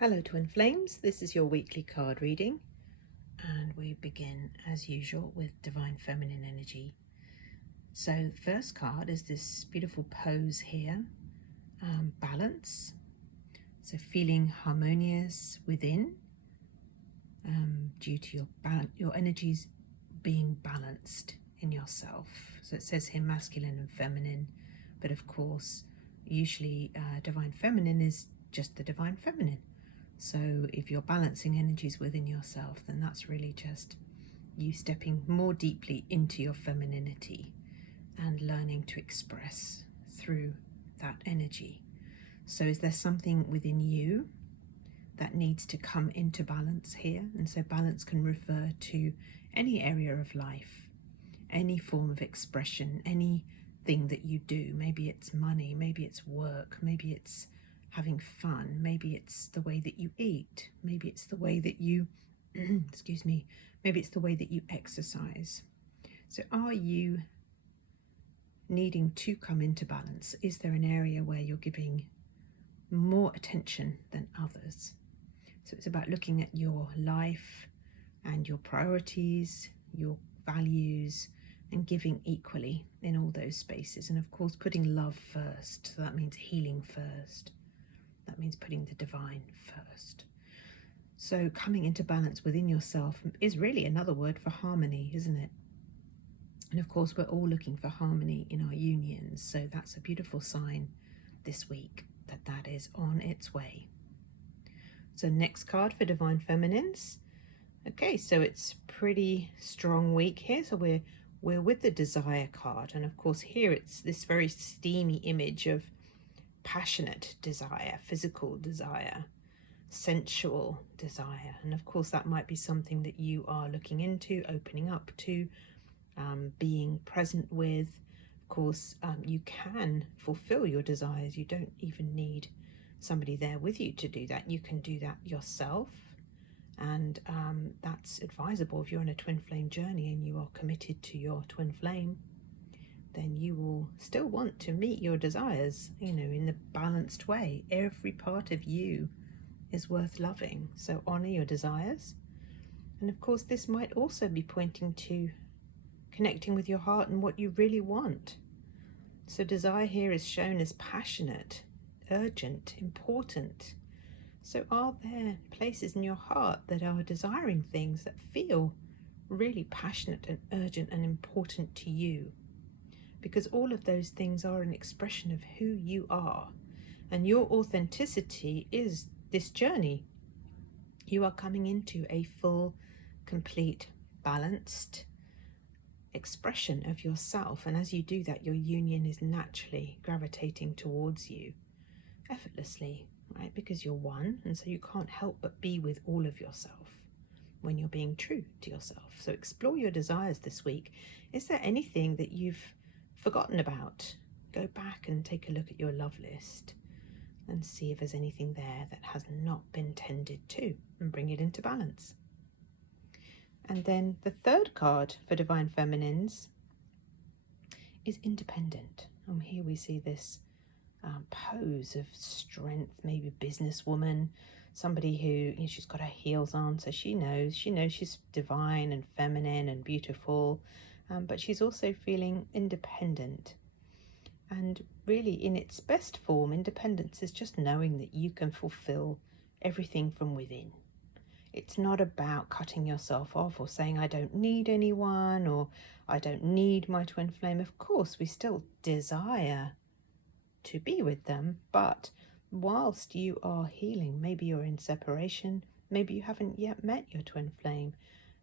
Hello Twin Flames, this is your weekly card reading and we begin as usual with Divine Feminine Energy. So first card is this beautiful pose here, balance. So feeling harmonious within due to your energies being balanced in yourself. So it says here masculine and feminine, but of course usually Divine Feminine is just the Divine Feminine. So if you're balancing energies within yourself, then that's really just you stepping more deeply into your femininity and learning to express through that energy. So is there something within you that needs to come into balance here? And so balance can refer to any area of life, any form of expression, anything that you do. Maybe it's money, maybe it's work, maybe it's having fun, maybe it's the way that you eat, maybe it's the way that you excuse me, maybe it's the way that you exercise. So are you needing to come into balance? Is there an area where you're giving more attention than others? So it's about looking at your life and your priorities, your values, and giving equally in all those spaces. And of course putting love first, so that means healing first. That means putting the divine first. So coming into balance within yourself is really another word for harmony, isn't it? And of course, we're all looking for harmony in our unions. So that's a beautiful sign this week that is on its way. So next card for Divine Feminines. Okay, so it's pretty strong week here. So we're with the Desire card. And of course, here it's this very steamy image of passionate desire, physical desire, sensual desire. And of course that might be something that you are looking into, opening up to, being present with. Of course you can fulfill your desires. You don't even need somebody there with you to do that. You can do that yourself, and that's advisable if you're on a twin flame journey and you are committed to your twin flame. Then you will still want to meet your desires, you know, in a balanced way. Every part of you is worth loving. So honor your desires. And of course, this might also be pointing to connecting with your heart and what you really want. So desire here is shown as passionate, urgent, important. So are there places in your heart that are desiring things that feel really passionate and urgent and important to you? Because all of those things are an expression of who you are, and your authenticity is this journey. You are coming into a full, complete, balanced expression of yourself, and as you do that, your union is naturally gravitating towards you effortlessly, right? Because you're one, and so you can't help but be with all of yourself when you're being true to yourself. So explore your desires this week. Is there anything that you've forgotten about? Go back and take a look at your love list and see if there's anything there that has not been tended to, and bring it into balance. And then the third card for Divine Feminines is independent. And here we see this pose of strength, maybe businesswoman, somebody who, you know, she's got her heels on, so she knows she's divine and feminine and beautiful. But she's also feeling independent. And really, in its best form, independence is just knowing that you can fulfill everything from within. It's not about cutting yourself off or saying, I don't need anyone, or I don't need my twin flame. Of course, we still desire to be with them, but whilst you are healing, maybe you're in separation, maybe you haven't yet met your twin flame,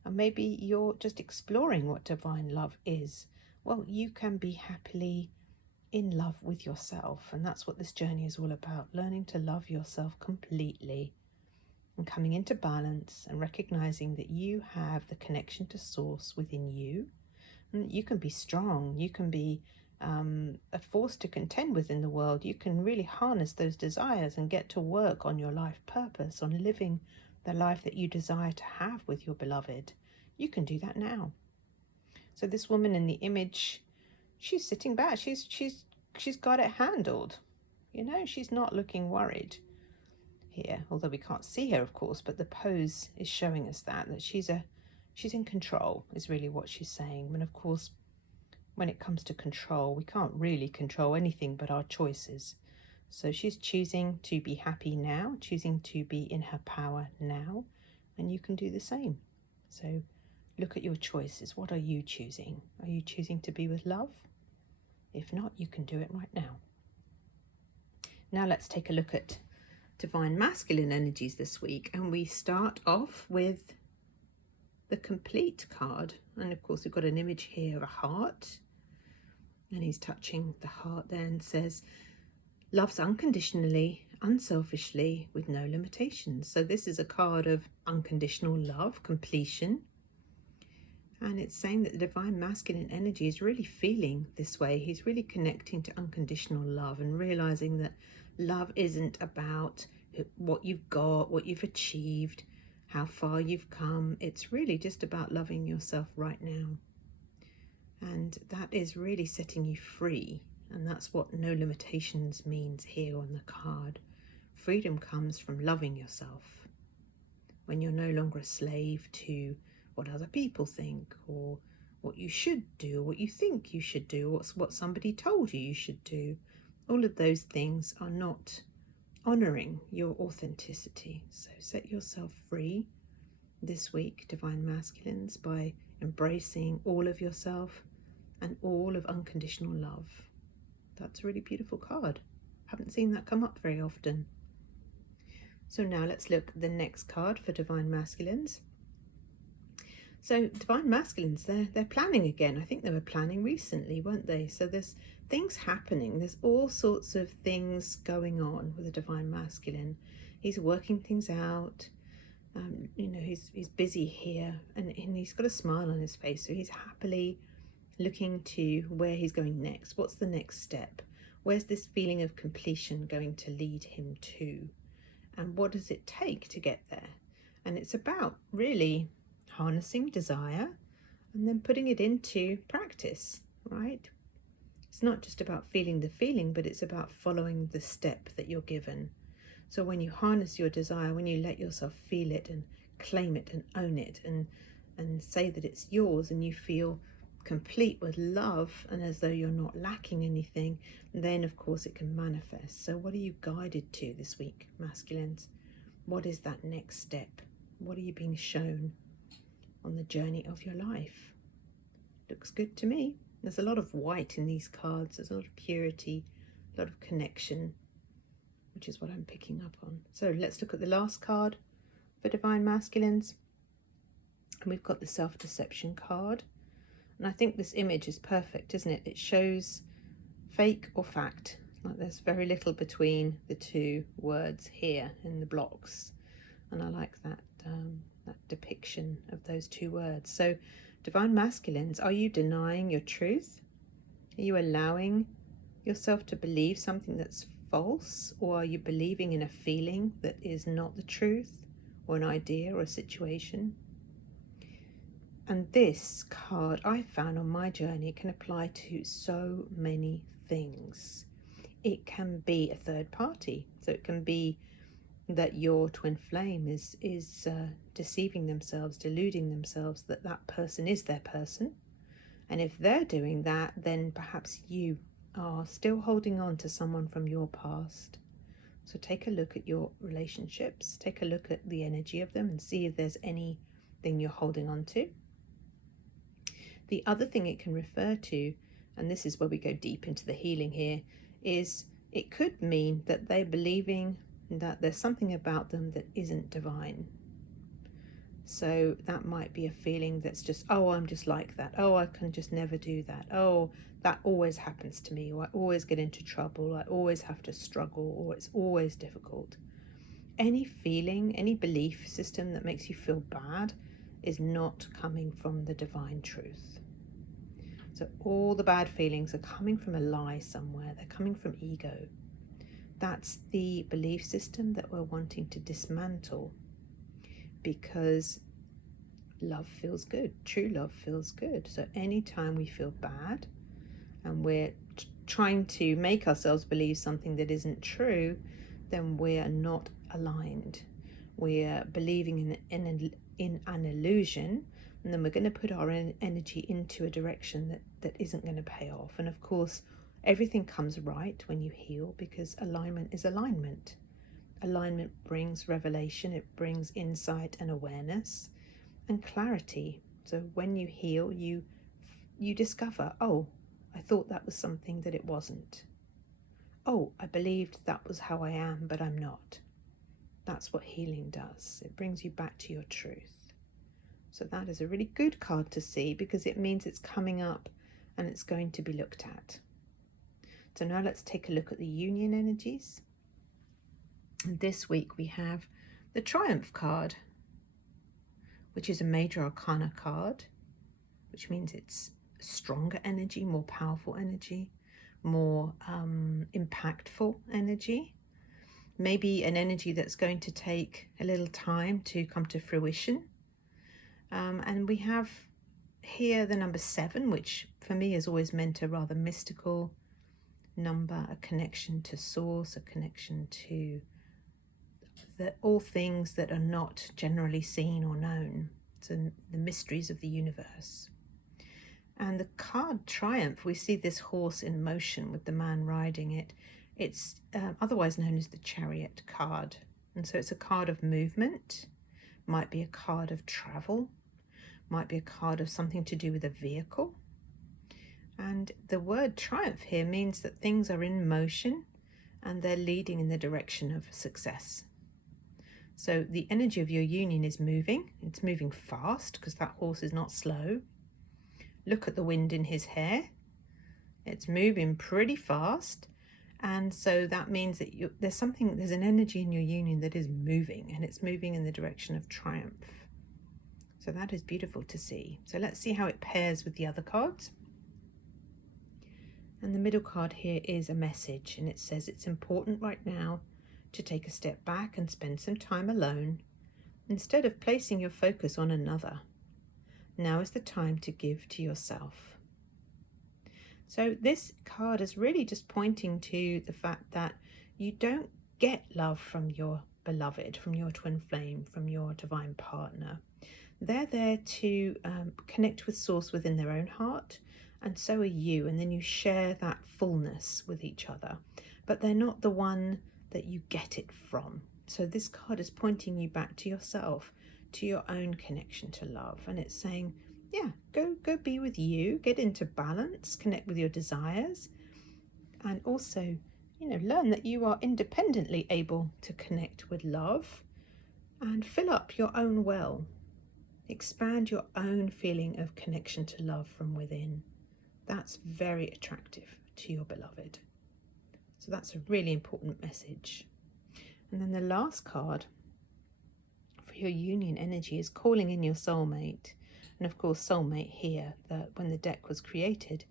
and maybe you're just exploring what divine love is. Well, you can be happily in love with yourself, and that's what this journey is all about, learning to love yourself completely and coming into balance and recognizing that you have the connection to source within you, and that you can be strong, you can be a force to contend with in the world. You can really harness those desires and get to work on your life purpose, on living the life that you desire to have with your beloved. You can do that now. So this woman in the image, she's sitting back. She's got it handled. You know, she's not looking worried. here, although we can't see her, of course, but the pose is showing us that she's in control is really what she's saying. And of course, when it comes to control, we can't really control anything but our choices. So she's choosing to be happy now, choosing to be in her power now, and you can do the same. So look at your choices. What are you choosing? Are you choosing to be with love? If not, you can do it right now. Now let's take a look at divine masculine energies this week, and we start off with the complete card. And of course, we've got an image here of a heart, and he's touching the heart there and says, loves unconditionally, unselfishly, with no limitations. So this is a card of unconditional love, completion. And it's saying that the divine masculine energy is really feeling this way. He's really connecting to unconditional love and realizing that love isn't about what you've got, what you've achieved, how far you've come. It's really just about loving yourself right now. And that is really setting you free. And that's what no limitations means here on the card. Freedom comes from loving yourself. When you're no longer a slave to what other people think, or what you should do, or what you think you should do, or what somebody told you should do. All of those things are not honoring your authenticity. So set yourself free this week, divine masculines, by embracing all of yourself and all of unconditional love. That's a really beautiful card. Haven't seen that come up very often. So now let's look at the next card for divine masculines. So divine masculines, they're planning again. I think they were planning recently, weren't they? So there's things happening. There's all sorts of things going on with a divine masculine. He's working things out. You know, he's busy here, and he's got a smile on his face. So he's happily looking to where he's going next. What's the next step? Where's this feeling of completion going to lead him to? And what does it take to get there? And it's about really harnessing desire and then putting it into practice, right? It's not just about feeling the feeling, but it's about following the step that you're given. So when you harness your desire, when you let yourself feel it and claim it and own it and say that it's yours, and you feel complete with love and as though you're not lacking anything, then of course it can manifest. So what are you guided to this week, masculines? What is that next step? What are you being shown on the journey of your life? Looks good to me. There's a lot of white in these cards. There's a lot of purity, a lot of connection, which is what I'm picking up on. So let's look at the last card for divine masculines. And we've got the self-deception card. And I think this image is perfect, isn't it? It shows fake or fact. Like there's very little between the two words here in the blocks. And I like that, that depiction of those two words. So divine masculines, are you denying your truth? Are you allowing yourself to believe something that's false? Or are you believing in a feeling that is not the truth, or an idea or a situation? And this card I found on my journey can apply to so many things. It can be a third party. So it can be that your twin flame is deceiving themselves, deluding themselves that that person is their person. And if they're doing that, then perhaps you are still holding on to someone from your past. So take a look at your relationships, take a look at the energy of them and see if there's anything you're holding on to. The other thing it can refer to, and this is where we go deep into the healing here, is it could mean that they're believing that there's something about them that isn't divine. So that might be a feeling that's just, oh, I'm just like that. Oh, I can just never do that. Oh, that always happens to me. Or I always get into trouble. I always have to struggle, or it's always difficult. Any feeling, any belief system that makes you feel bad is not coming from the divine truth. So all the bad feelings are coming from a lie somewhere. They're coming from ego. That's the belief system that we're wanting to dismantle, because love feels good. True love feels good. So anytime we feel bad and we're trying to make ourselves believe something that isn't true, then we are not aligned. We're believing in an illusion, and then we're going to put our energy into a direction that isn't going to pay off. And of course, everything comes right when you heal, because alignment is alignment. Alignment brings revelation, it brings insight and awareness and clarity. So when you heal, you discover, oh, I thought that was something that it wasn't. Oh, I believed that was how I am, but I'm not. That's what healing does. It brings you back to your truth. So that is a really good card to see, because it means it's coming up and it's going to be looked at. So now let's take a look at the union energies. And this week we have the Triumph card, which is a major arcana card, which means it's stronger energy, more powerful energy, more impactful energy. Maybe an energy that's going to take a little time to come to fruition. And we have here the number 7, which for me has always meant a rather mystical number, a connection to source, a connection to all things that are not generally seen or known. So the mysteries of the universe. And the card Triumph, we see this horse in motion with the man riding it. It's otherwise known as the Chariot card. And so it's a card of movement, might be a card of travel, might be a card of something to do with a vehicle. And the word triumph here means that things are in motion and they're leading in the direction of success. So the energy of your union is moving. It's moving fast because that horse is not slow. Look at the wind in his hair. It's moving pretty fast. And so that means that there's an energy in your union that is moving, and it's moving in the direction of triumph. So that is beautiful to see. So let's see how it pairs with the other cards. And the middle card here is a message, and it says it's important right now to take a step back and spend some time alone instead of placing your focus on another. Now is the time to give to yourself. So this card is really just pointing to the fact that you don't get love from your beloved, from your twin flame, from your divine partner. They're there to connect with source within their own heart, and so are you, and then you share that fullness with each other. But they're not the one that you get it from. So this card is pointing you back to yourself, to your own connection to love, and it's saying, yeah, go be with you, get into balance, connect with your desires, and also, learn that you are independently able to connect with love and fill up your own well. Expand your own feeling of connection to love from within. That's very attractive to your beloved. So that's a really important message. And then the last card for your union energy is calling in your soulmate. And of course, soulmate here, when the deck was created,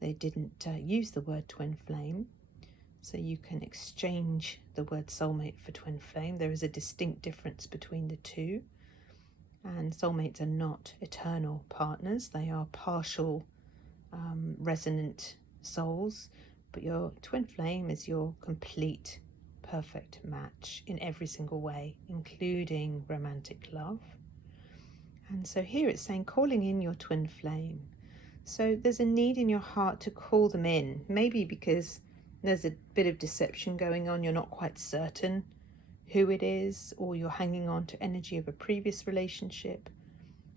they didn't use the word twin flame. So you can exchange the word soulmate for twin flame. There is a distinct difference between the two. And soulmates are not eternal partners. They are partial resonant souls. But your twin flame is your complete, perfect match in every single way, including romantic love. And so here it's saying calling in your twin flame. So there's a need in your heart to call them in, maybe because there's a bit of deception going on. You're not quite certain who it is, or you're hanging on to energy of a previous relationship.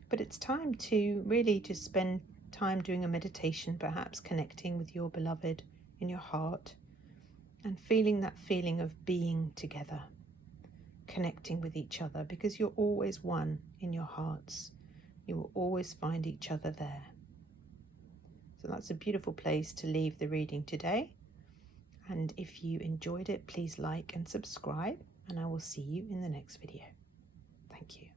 But it's time to really just spend time doing a meditation, perhaps connecting with your beloved in your heart and feeling that feeling of being together, connecting with each other, because you're always one in your hearts. You will always find each other there. So that's a beautiful place to leave the reading today. And if you enjoyed it, please like and subscribe, and I will see you in the next video. Thank you.